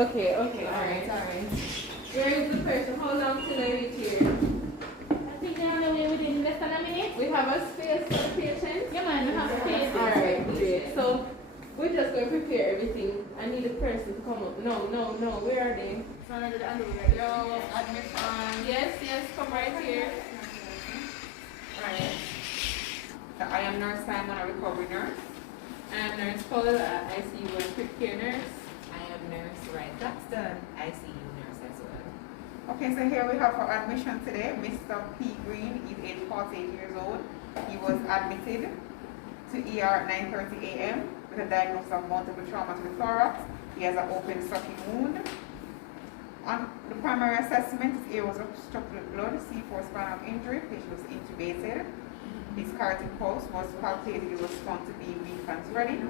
Okay, alright. Where is the person? How long till I reach here? I think they're on the way within less than a minute. We have a space for the patient? Yeah, man, we have space. Alright, great. So, we're just going to prepare everything. I need the person to come up. No. Where are they? Yo, admission. Yes, come right here. Alright. So I am Nurse Simon, a recovery nurse. I am Nurse Paula, ICU and quick care nurse. I am Nurse Wright Blackstone, ICU nurse as well. Okay, so here we have for admission today, Mr. P. Green. He's age 48 years old. He was admitted to ER at 9:30 a.m. with a diagnosis of multiple trauma to the thorax. He has an open sucking wound. On the primary assessment, his ear was obstructed with blood, C4 spinal injury. Patient was intubated. His carotid pulse was palpated. He was found to be weak and ready.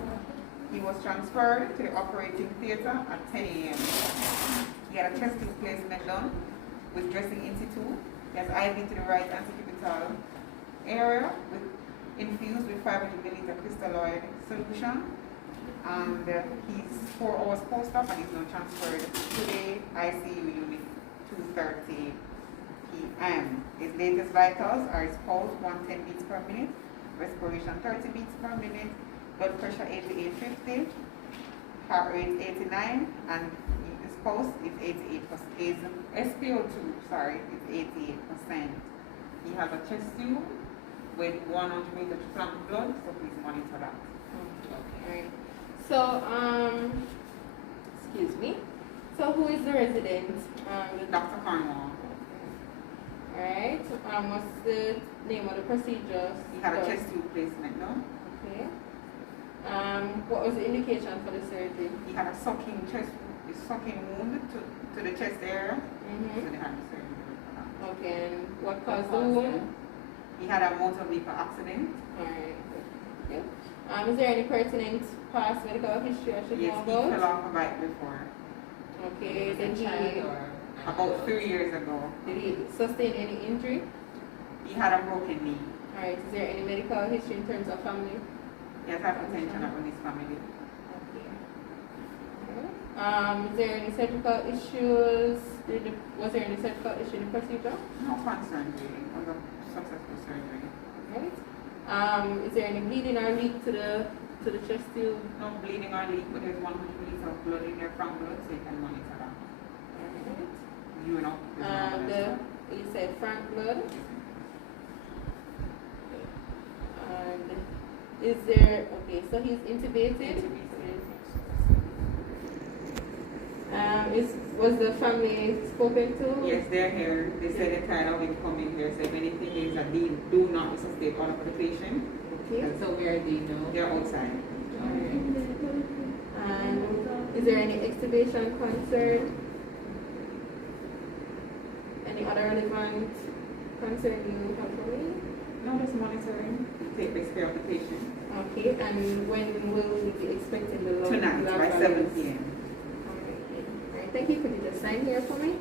He was transferred to the operating theater at 10 a.m. He had a chest tube placement done with dressing in situ. He has IV to the right antecubital area infused with 500 milliliter crystalloid solution. And he's 4 hours post-op and he's now transferred to the ICU unit 2:30 p.m. His latest vitals are his pulse 110 beats per minute, respiration 30 beats per minute, blood pressure 88/50, heart rate 89, and his pulse is 88%. His SpO2, is 88%. He has a chest tube with 100 milliliter flank blood, so please monitor that. Okay. So, excuse me. So who is the resident? Dr. Cornwall. Alright. What's the name of the procedure? He had a chest tube placement, no? Okay. What was the indication for the surgery? He had a sucking wound to the chest area. So they had the surgery for that. Okay, and what caused the wound? He had a motor vehicle accident. Alright. Okay. Is there any pertinent past medical history I should know Yes, he about? fell off a bike before. Okay, then About 3 years ago. did he sustain any injury? He had a broken knee. Alright, is there any medical history in terms of family? He has hypertension upon his family. Okay. Is there any surgical issues? Was there any surgical issue in the procedure? No concern really. It was a successful surgery. Right. Is there any bleeding or leak to the chest tube? No bleeding or leak, but there's 100 milliliters of blood in there from blood, so you can monitor that. Alright. You know. You said frank blood. And is there, okay, so he's intubated. Was the family spoken to? Yes, they're here. They said they're tired of him coming here. So if anything is a deal, do not resuscitate all of the patient. Okay. So where do you know? They're outside. And is there any extubation concern? Any other relevant concern you have for me? No, just monitoring. Take best care of the patient. Okay, and when will we be expecting the lab? Tonight by 7 p.m. Alright, thank you. Could you just sign here for me?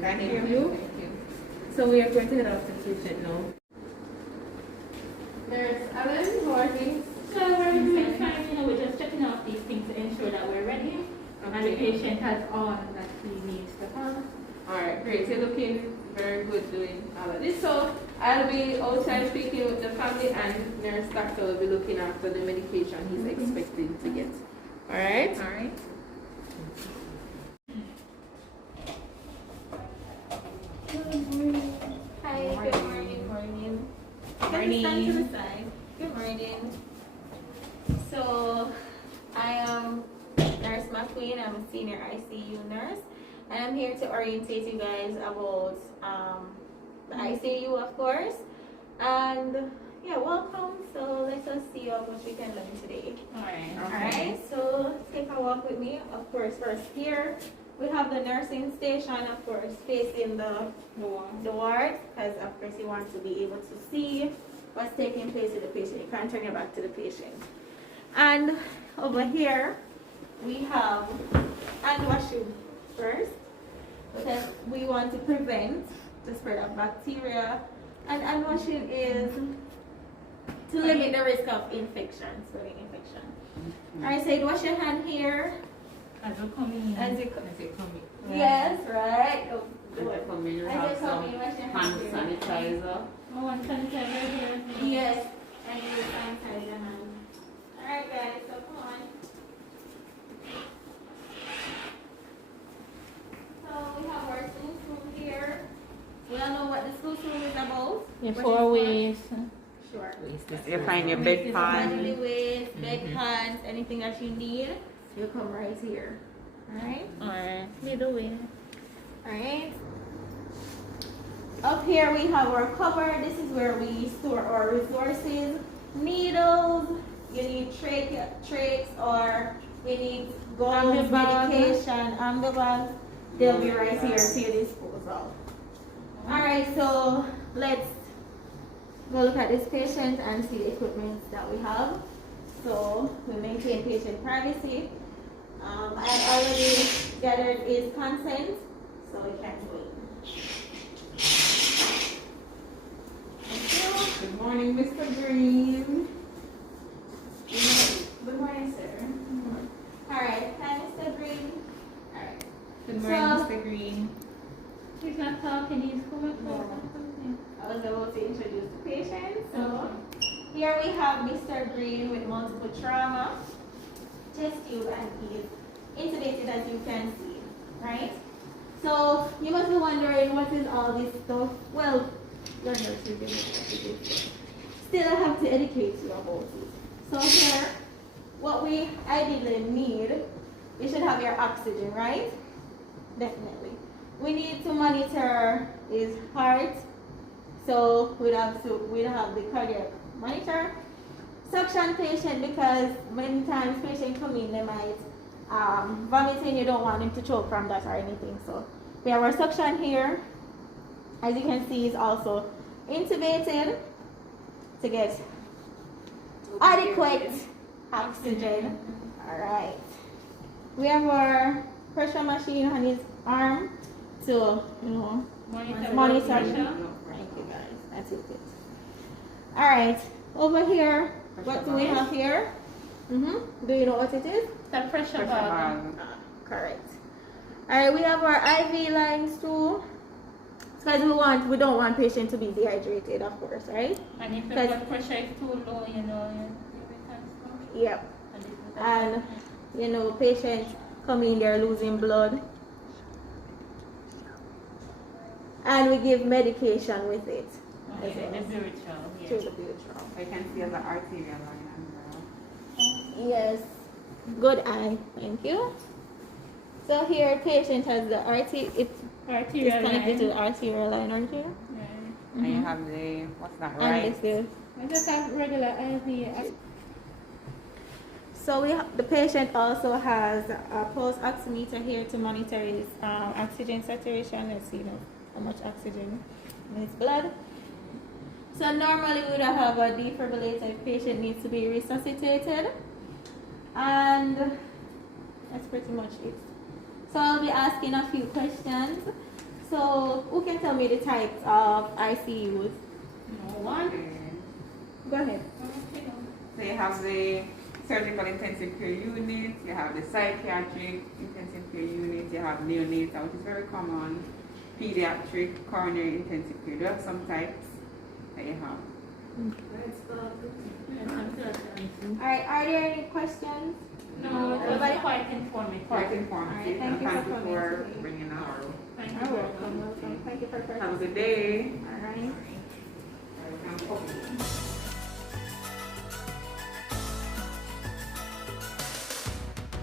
Thank you. Thank you. So we are going to head off to the patient now. There's Alan, how are things? So we're doing fine, we're just checking out these things to ensure that we're ready. And the patient has all that he needs to have. Alright, great. You're looking very good doing all of this. So I'll be outside speaking with the family and nurse doctor will be looking after the medication he's expecting to get. Alright? Alright. Good morning. Hi, good morning. Can you stand to the side? Good morning. So, I am Nurse McQueen. I'm a senior ICU nurse. And I'm here to orientate you guys about the ICU, of course. And yeah, welcome. So let us see what we can learn today. Alright, so take a walk with me. Of course, first here we have the nursing station, of course, facing the ward, because of course you want to be able to see what's taking place with the patient. You can't turn your back to the patient. And over here we have hand washing first, because we want to prevent the spread of bacteria, and hand washing is to limit the risk of infection, spreading infection. Alright, so you wash your hand here. As you come in. As you As you come in. Yes, right. Oh, As you come in, you As have you come some in, wash your hand hands here. sanitizer. Oh, one sanitizer here. Yes, and you sanitize your hands. Alright guys, so come on. So we have our sluice room here. We all know what the sluice room is about. Yeah, What 4 it's ways. Sure. You find your bed Family pan. waste, bed pans, anything that you need, you come right here. Alright? Or middle way. Alright. Up here we have our cupboard. This is where we store our resources. Needles, you need trachs, or you need gauze, medication, amber bags. They'll be right here to your disposal. Alright, so let's go look at this patient and see the equipment that we have. So we maintain patient privacy. I have already gathered his consent, so we can wait. Good morning, Mr. Green. Good morning, sir. Alright, hi Mr. Green. Alright. Good morning, So- Mr. Green. He's not talking, he's coming No. forward. I was about to introduce the patient. So here we have Mr. Green with multiple trauma, chest tube, and he's intubated as you can see, right? So you must be wondering what is all this stuff? Well, your nurse is giving you this. Still, I have to educate you about it. So here, what we ideally need, you should have your oxygen, right? Definitely. We need to monitor his heart. So we'd have the cardiac monitor. Suction patient, because many times patients come in, they might vomit and you don't want him to choke from that or anything. So we have our suction here. As you can see, he's also intubated to get adequate oxygen. Alright. We have our pressure machine on his arm to, monitor. Thank you guys. That's it. Alright. Over here, what do we have here? Do you know what it is? The pressure bag. Correct. Alright, we have our IV lines too. Because we don't want patient to be dehydrated, of course, right? And if the blood pressure is too low, you know, you can stop. Yep. And patients come in, they're losing blood. And we give medication with it. Okay, the spiritual. Through the virtual. I can see as an arterial line as well. Yes. Good eye. Thank you. So here, patient has the it's Arterial connected to line. the arterial line right here. And you have the, what's that, And right? this is. I just have regular IV. So the patient also has a pulse oximeter here to monitor his oxygen saturation. Let's see how much oxygen in his blood. So normally we would have a defibrillator if patient needs to be resuscitated. And that's pretty much it. So I'll be asking a few questions. So who can tell me the types of ICUs? No one. Okay. Go ahead. So you have the surgical intensive care unit, you have the psychiatric intensive care unit, you have neonatal, which is very common, pediatric, coronary intensive care. Do you have some types that you have? Alright, are there any questions? No, it was quite informative. Quite informative. Alright, thank you Thank for you coming for today. bringing us. Thank you. You're welcome. Thank you for Have a good day. Alright. Welcome.